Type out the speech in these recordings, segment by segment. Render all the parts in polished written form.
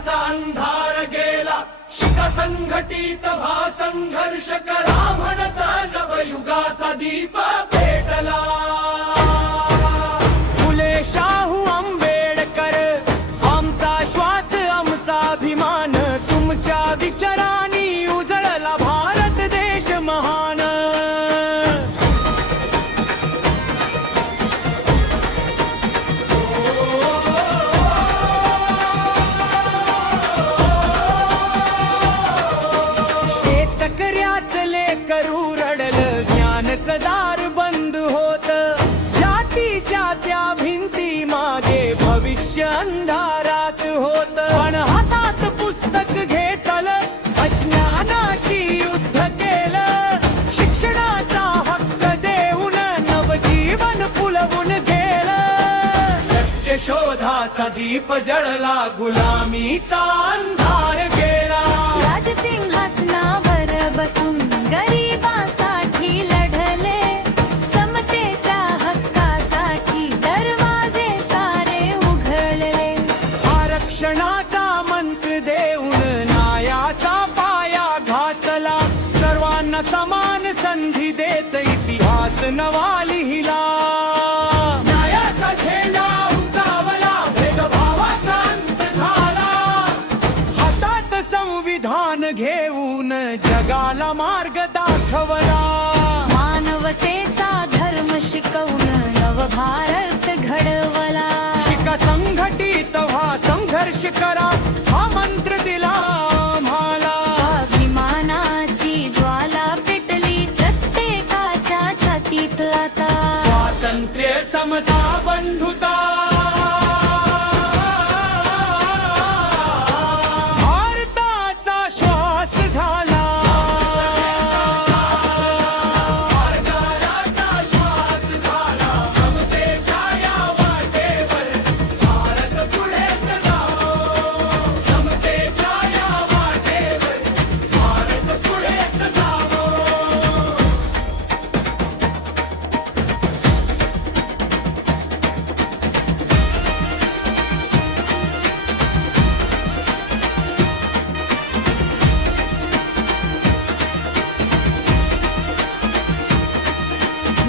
भावाचा अंधार गेला, शिका संघटित व्हा, संघर्ष करा म्हणता नवयुगाचा दीप पेटला। फुले शाहू आंबेडकर आमचा श्वास आमचा अभिमान, तुमच्या विचारांनी उजळला भारत देश महान। करू रडलं ज्ञानचं दार बंद होत, जातीच्या त्या भिंती मागे भविष्य अंधारात होत। पण हातात पुस्तक घेतलं, अज्ञानाशी युद्ध केलं, शिक्षणाचा हक्क देऊन नवजीवन फुलवून गेलं। सत्य शोधाचा दीप जळला, गुलामीचा अंधार गेला। राजसिंहासनावर बसून गरिबांसाठी लढले, समतेच्या हक्कासाठी दरवाजे सारे उघडले। आरक्षणाचा मंत्र देऊन न्यायाचा पाया घातला, सर्वांना समान संधी देत इतिहास नवा लिहिला। न्यायाचा झेंडा उंचावला, भेदभावाचा अंत झाला, हातात संविधान घेऊन जगाला मार्ग दाखवला। मानवतेचा धर्म शिकवून नवभारत घडवला। शिका संघटित व्हा, संघर्ष करा हा मंत्र दिला आम्हाला। स्वाभिमानाची ज्वाला पेटली प्रत्येकाच्या छातीत आता। स्वातंत्र्य समता बंधुता, भारताचा श्वास झाला।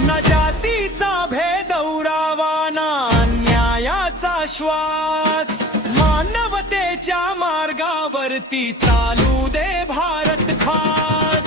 न जातीचा भेद उरावा, ना अन्यायाचा श्वास, मानवतेच्या मार्गावरती चालू दे भारत खास।